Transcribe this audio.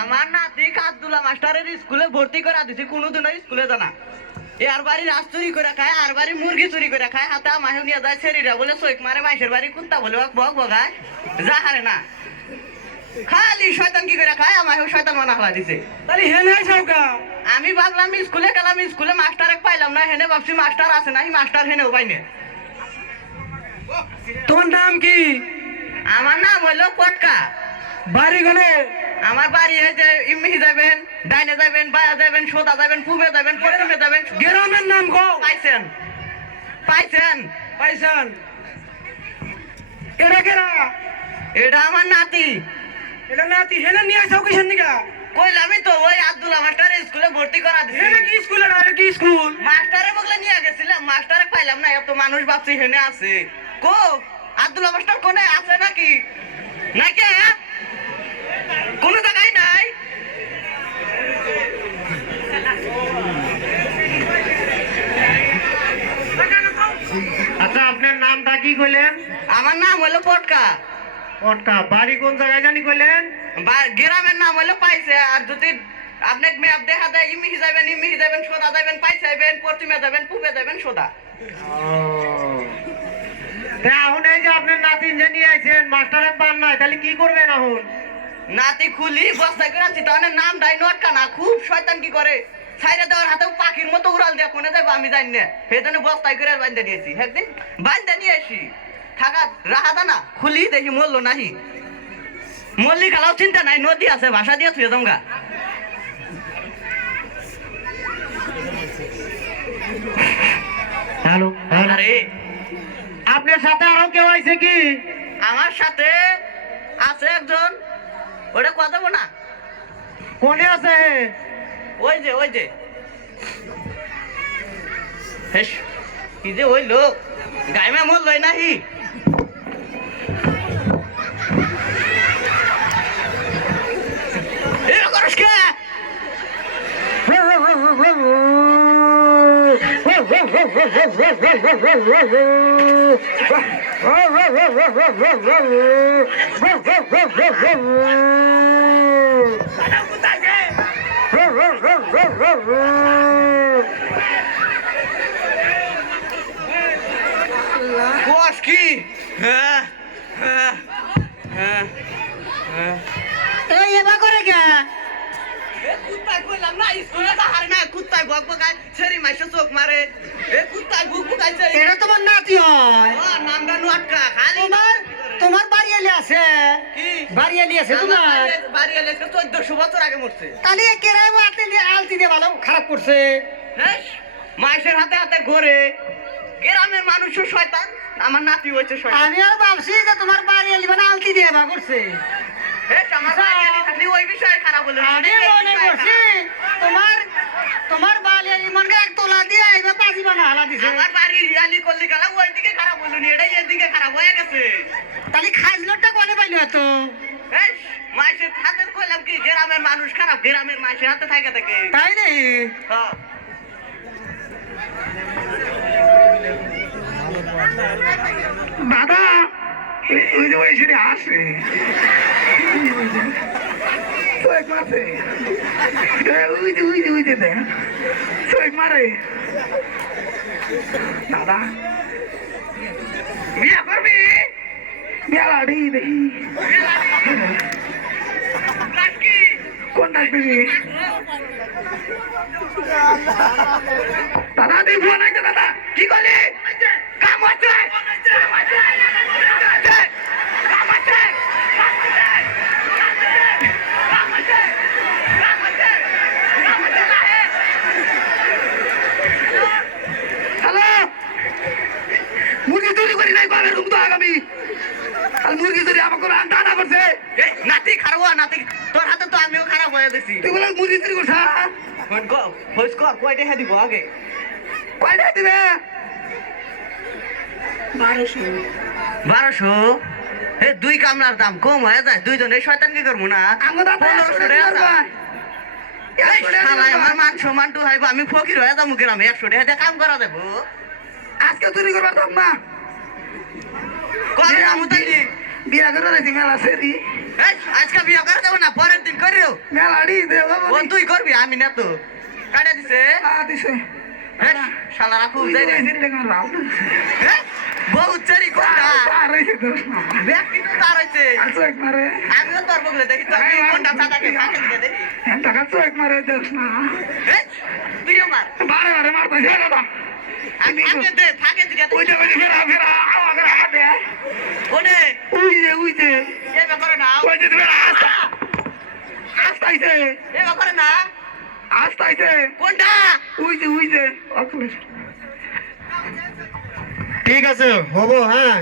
আমার নাতি আব্দুল্লাহ মাস্টারের স্কুলে ভর্তি করা দিছি কোনোদিনও স্কুলে জানা এর বাড়ি রাজ চুরি করে খায় আর বাড়ি মুরগি চুরি করে খায় হাতে মাহে নিয়ে যায় শরীরে বলে চৈক মারে মাইসের বাড়ি কুত্তা বলে বক বক বগায় যা হারে না। খালি শয়তান কি করে খায় আমাকে শয়তান মানা হলা দিছে। তাহলে হেনে সৌকা আমি ভাবলাম স্কুলে গেলাম স্কুলে মাস্টার এক পাইলাম না হেনে ভাবছি মাস্টার আছে না মাস্টার হেনেও পাইনে তোমার নাম কি? আমার নাম হলো পটকা। বাড়ি গনে আমার বাড়ি যে ইমহি যাবেন ডাইনে যাবেন বায়া যাবেন সোদা যাবেন পুবে যাবেন পশ্চিমে যাবেন। গ্রামের নাম কও। পাইছেন। পাইছেন। পাইছান। কেরা কেরা? এটা আমার নাতি। এটা নাতি হেনে নিয়ে আসাও কিসের নিকা? কইলামই তো ওই আব্দুল্লাহ মাস্টার স্কুলে ভর্তি করা দিছি। কি স্কুল এটা কি স্কুল? মাস্টারে বগলে নিয়ে গেছিলাম মাস্টারে পাইলাম না এত মানুষ ভাবছি হেনে আছে। কো আব্দুল্লাহ মাস্টার কোনে আছে নাকি? নাকি হ্যাঁ? কোনো জায়গায় নাই। আচ্ছা আপনার নামটা কি কইলেন? আমার নাম হলো পটকা। পটকা বাড়ি কোন জায়গায় জানি কইলেন? গ্রামের নাম হলো পাইছে আর যদি আপনি ম্যাপ দেখা দেয় ইমিহি যাবেন ইমিহি যাবেন সোদা যাবেন পাইছে যাবেন পশ্চিমে যাবেন পূবে যাবেন সোদা। এখন এই যে আপনার নাতিন যে নিয়ে আইছেন মাস্টারের পান নাই তাহলে কি করবেন এখন নাতি খুলি বস্তায় করে আনছি তাহলে নাম ডাই নটকা না খুব শয়তান কি করে? ছাইরে দেওয়ার হাতে পাখির মতো উড়াল দিয়ে কোনে যাব আমি জানি না। সেই জন্য বস্তায় করে বান্ধে নিয়েছি। একদিন বান্ধে নিয়ে আসি। থাকা রাহা না খুলি দেখি মরলো নাহি। মল্লি খেলাও চিন্তা নাই নদী আছে ভাষা দিয়ে থুয়ে জমগা হ্যালো আরে। আপনার সাথে আরও কেউ আইছে কি? আমার সাথে আছে একজন ওটা কথা বো না কোনে আছে ওই যে ওই যে হেস, কি যে ওই লোক গাইমা মল লই নাহি কে? হ্যাঁ হ্যাঁ হ্যাঁ এই এবার করে কে এ কুত্তায় কইলাম না স্কুলে তো হারে না কুত্তায় বক বকায় ছেড়ি মাইসে চোখ মারে। এ কুত্তায় বুক বুকায় ছেড়ি এটা তোমার নাতি হয়। ও নামটা নুয়াটকা। খালি তোমার তোমার বাড়ি এলে আছে? বাড়ি এলে আছে তোমার? বাড়ি এলে চোদ্দশো বছর আগে মরছে। তাহলে কেরাই দিয়ে আলতি দিয়ে ভালো খারাপ করছে? মাইসের হাতে হাতে ঘোরে। গ্রামের মানুষও শয়তান আমার নাতি হয়েছে শয়তান। আমি আর ভাবছি যে তোমার বাড়ি এলি মানে আলতি দিয়ে বা করছে। বলে আমি তোমার তোমার বাড়ি এলি মনে এক তোলা দিয়ে আইবা পাঁচি বানা হালা দিছে। আমার বাড়ি ইয়ালি করলি গেলাম ওই দিকে খারাপ হয়ে গেছে। তাহলে খাজলটা কোনে পাইলো এত? এই, মাইসের হাতে কইলাম কি গ্রামের মানুষ খারাপ গ্রামের মাইসের হাতে থাকে থাকে তাই রে? হ্যাঁ। দাদা ওই- যে ওই আসে। ওই যে ওই যে দেখ সোয়েক মারে দাদা বিয়া করবি লাড়ি দেই কোন ডাকবি দাদা তুই ফোন আছে দাদা কি করলি কাম হচ্ছে কাম হচ্ছে কাম হচ্ছে কাম হচ্ছে কাম হচ্ছে কাম হচ্ছে হ্যালো মুরগি চুরি করি নাই পাবে রুম তো আগামী আর মুরগি চুরি আমাকে আনতে আনা করছে এই, নাতি খারাপ হওয়া নাতি তোর হাতে তো আমিও খারাপ হয়ে গেছি তুই বলে মুরগি চুরি করছা হইস কর কয় দেখা দিব আগে। কয়টা দিবে বারোশো বারোশো এ দুই কামলার দাম কম হয়ে যায় দুইজন এই শয়তান কি করব না? পনেরোশো টাকা আমার মান সমান টু হাইব আমি ফকির হয়ে যাব গ্রামে একশো টাকা দিয়ে কাম করা দেবো আজকে চুরি করবার দাম না? যাব তাইলে বিয়া করে রয়েছি মেলা সেরি আজকে বিয়ে করে খেলাড়ি দে বাবা ও তুই করবি? আমি না তো। কাটা দিছে? দিছে। হ্যাঁ, শালা রাখু দিন হ্যাঁ? বউ চারি কোনটা না। ব্যক্তি তো তার হইছে। আমিও তোর বগলে দেখি তো কোনটা চাটাকে ফাঁকে দিকে দেখি। হ্যাঁ টাকা তো মারে দোষ না হ্যাঁ? মার। বারে বারে মারতে হে দাদা আমি ফাঁকে দে ফাঁকে দিকে ওই যে ফেরা ফেরা ওনে। ওই যে ওই এ ব্যাপারে না। ওই যে ফেরা আস্তা আস্তাইছে এ করে না। আস্তাইছে কোনটা? যে ওই অকলে ঠিক আছে হব হ্যাঁ।